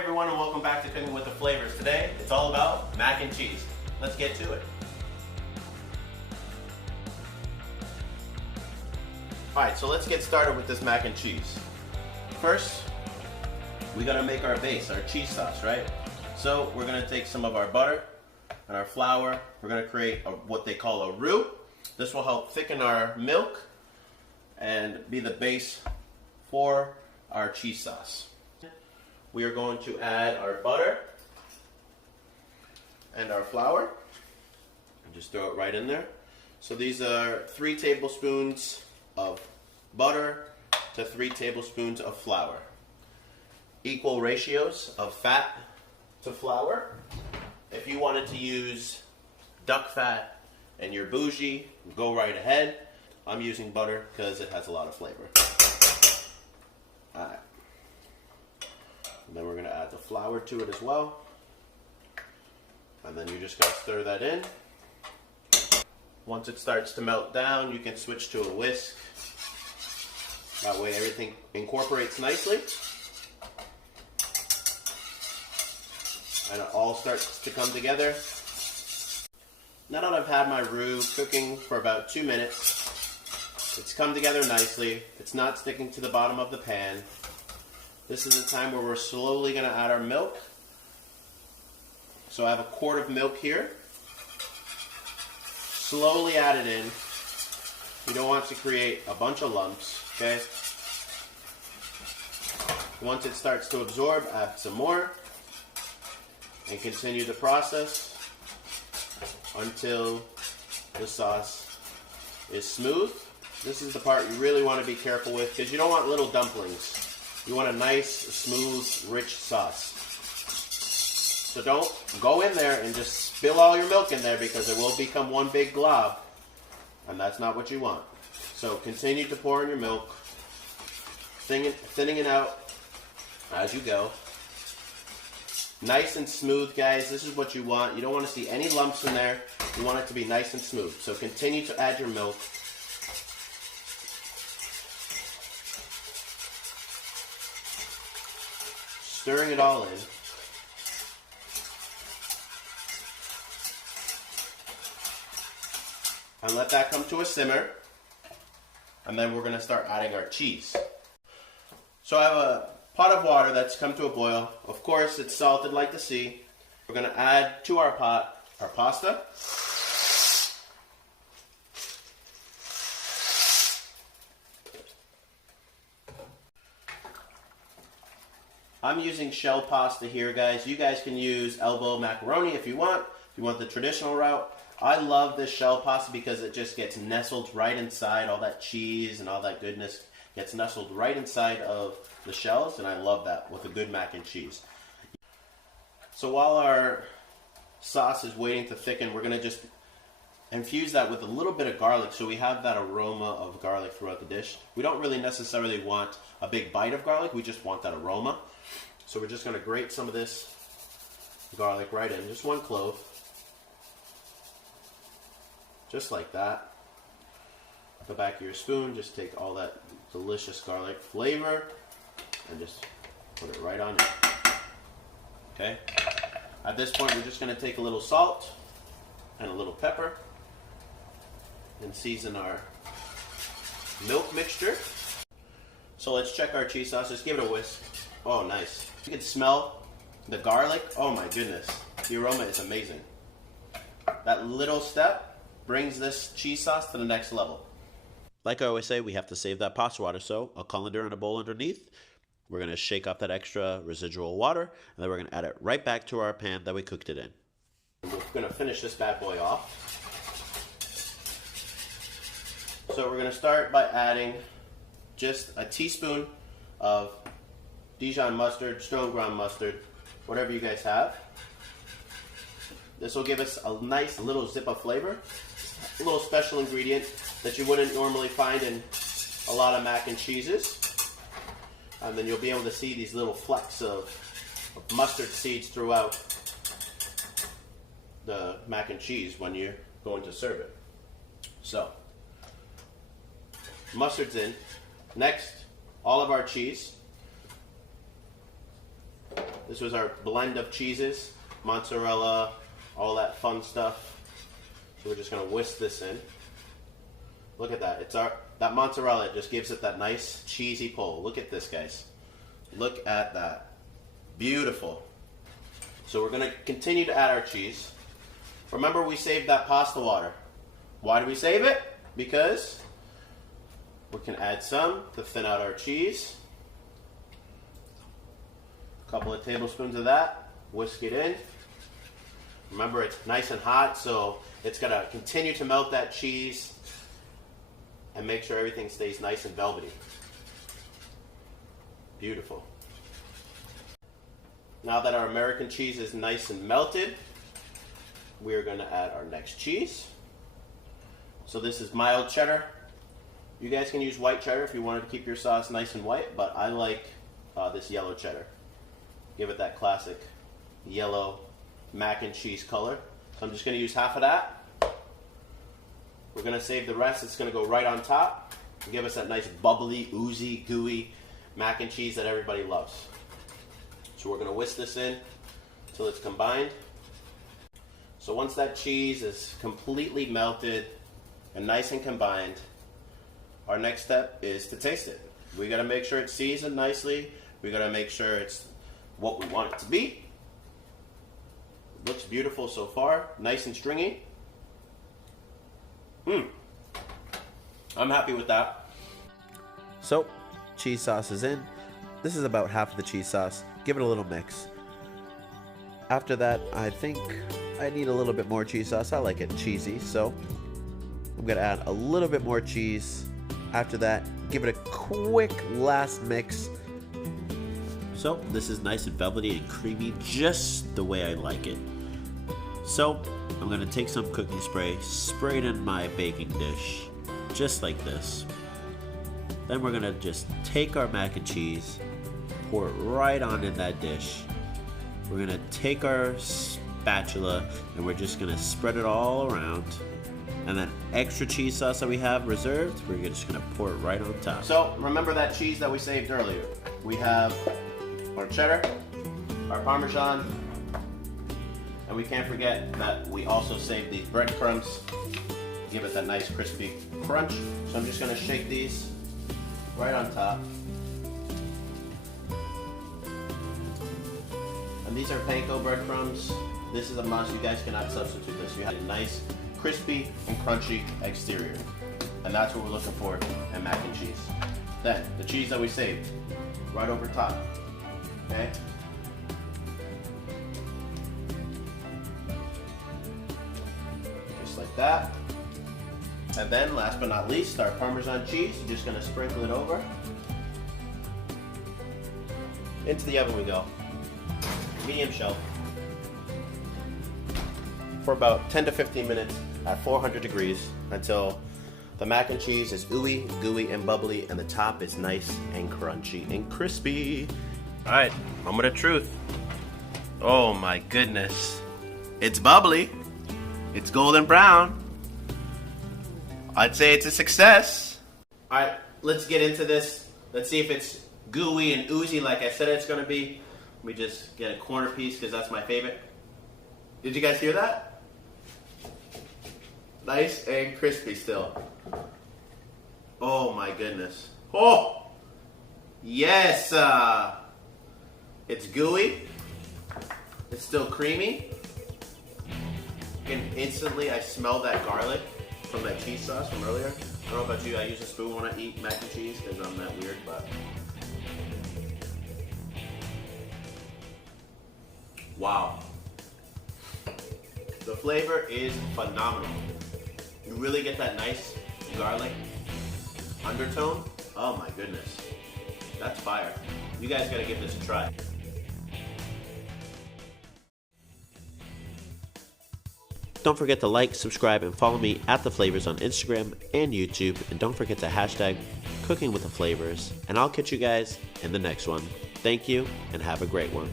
Hey everyone, and welcome back to Cooking with the Flavors. Today, it's all about mac and cheese. Let's get to it. Alright, so let's get started with this mac and cheese. First, we gotta make our base, our cheese sauce, right? So we're gonna take some of our butter and our flour. We're gonna create what they call a roux. This will help thicken our milk and be the base for our cheese sauce. We are going to add our butter and our flour and just throw it right in there. So these are 3 tablespoons of butter to 3 tablespoons of flour. Equal ratios of fat to flour. If you wanted to use duck fat and you're bougie, go right ahead. I'm using butter because it has a lot of flavor. Alright. And then we're going to add the flour to it as well. And then you're just going to stir that in. Once it starts to melt down, you can switch to a whisk. That way everything incorporates nicely. And it all starts to come together. Now that I've had my roux cooking for about 2 minutes, it's come together nicely. It's not sticking to the bottom of the pan. This is the time where we're slowly going to add our milk. So I have a quart of milk here. Slowly add it in. You don't want to create a bunch of lumps, okay? Once it starts to absorb, add some more. And continue the process until the sauce is smooth. This is the part you really want to be careful with because you don't want little dumplings. You want a nice, smooth, rich sauce. So don't go in there and just spill all your milk in there because it will become one big glob. And that's not what you want. So continue to pour in your milk, thinning it out as you go. Nice and smooth, guys. This is what you want. You don't want to see any lumps in there. You want it to be nice and smooth. So continue to add your milk. Stirring it all in. And let that come to a simmer. And then we're going to start adding our cheese. So I have a pot of water that's come to a boil. Of course, it's salted like the sea. We're going to add to our pot our pasta. I'm using shell pasta here, guys. You guys can use elbow macaroni if you want the traditional route. I love this shell pasta because it just gets nestled right inside. All that cheese and all that goodness gets nestled right inside of the shells, and I love that with a good mac and cheese. So while our sauce is waiting to thicken, we're going to just infuse that with a little bit of garlic so we have that aroma of garlic throughout the dish. We don't really necessarily want a big bite of garlic, we just want that aroma. So we're just going to grate some of this garlic right in, just 1 clove. Just like that. The back of your spoon, just take all that delicious garlic flavor and just put it right on in. Okay? At this point, we're just going to take a little salt and a little pepper and season our milk mixture. So let's check our cheese sauce. Just give it a whisk. Oh, nice. You can smell the garlic. Oh my goodness. The aroma is amazing. That little step brings this cheese sauce to the next level. Like I always say, we have to save that pasta water. So a colander in a bowl underneath. We're going to shake off that extra residual water, and then we're going to add it right back to our pan that we cooked it in. We're going to finish this bad boy off. So we're going to start by adding just a teaspoon of Dijon mustard, stone ground mustard, whatever you guys have. This will give us a nice little zip of flavor, a little special ingredient that you wouldn't normally find in a lot of mac and cheeses. And then you'll be able to see these little flecks of mustard seeds throughout the mac and cheese when you're going to serve it. So, mustard's in. Next, all of our cheese. This was our blend of cheeses, mozzarella, all that fun stuff. So we're just gonna whisk this in. Look at that. That mozzarella just gives it that nice cheesy pull. Look at this, guys. Look at that. Beautiful. So we're gonna continue to add our cheese. Remember, we saved that pasta water. Why do we save it? Because we can add some to thin out our cheese. A couple of tablespoons of that. Whisk it in. Remember, it's nice and hot, so it's gonna continue to melt that cheese and make sure everything stays nice and velvety. Beautiful. Now that our American cheese is nice and melted, we're going to add our next cheese. So this is mild cheddar. You guys can use white cheddar if you wanted to keep your sauce nice and white, but I like this yellow cheddar. Give it that classic yellow mac and cheese color. So I'm just going to use half of that. We're going to save the rest. It's going to go right on top and give us that nice bubbly, oozy, gooey mac and cheese that everybody loves. So we're going to whisk this in until it's combined. So once that cheese is completely melted and nice and combined, our next step is to taste it. We got to make sure it's seasoned nicely. We got to make sure it's what we want it to be. It looks beautiful so far, nice and stringy. I'm happy with that. So, cheese sauce is in. This is about half of the cheese sauce. Give it a little mix. After that, I think I need a little bit more cheese sauce. I like it cheesy, so I'm gonna add a little bit more cheese. After that, give it a quick last mix. So this is nice and velvety and creamy, just the way I like it. So I'm gonna take some cooking spray, spray it in my baking dish, just like this. Then we're gonna just take our mac and cheese, pour it right on in that dish. We're gonna take our spatula and we're just gonna spread it all around. And that extra cheese sauce that we have reserved, we're just gonna pour it right on top. So remember that cheese that we saved earlier. We have our cheddar, our Parmesan, and we can't forget that we also saved these breadcrumbs to give it that nice crispy crunch. So I'm just gonna shake these right on top. And these are panko breadcrumbs. This is a must. You guys cannot substitute this. You have a nice, crispy and crunchy exterior. And that's what we're looking for in mac and cheese. Then, the cheese that we saved, right over top. Okay? Just like that. And then, last but not least, our Parmesan cheese. You're just gonna sprinkle it over. Into the oven we go. Medium shelf. For about 10 to 15 minutes at 400 degrees until the mac and cheese is ooey, gooey, and bubbly, and the top is nice and crunchy and crispy. All right, moment of truth. Oh my goodness. It's bubbly. It's golden brown. I'd say it's a success. All right, let's get into this. Let's see if it's gooey and oozy like I said it's gonna be. Let me just get a corner piece because that's my favorite. Did you guys hear that? Nice and crispy still. Oh my goodness. Oh! Yes! It's gooey. It's still creamy. And instantly I smell that garlic from that cheese sauce from earlier. I don't know about you, I use a spoon when I eat mac and cheese because I'm that weird, but... Wow. The flavor is phenomenal. You really get that nice garlic undertone. Oh my goodness. That's fire. You guys gotta give this a try. Don't forget to like, subscribe, and follow me at The Flavors on Instagram and YouTube. And don't forget to hashtag Cooking with the Flavors. And I'll catch you guys in the next one. Thank you and have a great one.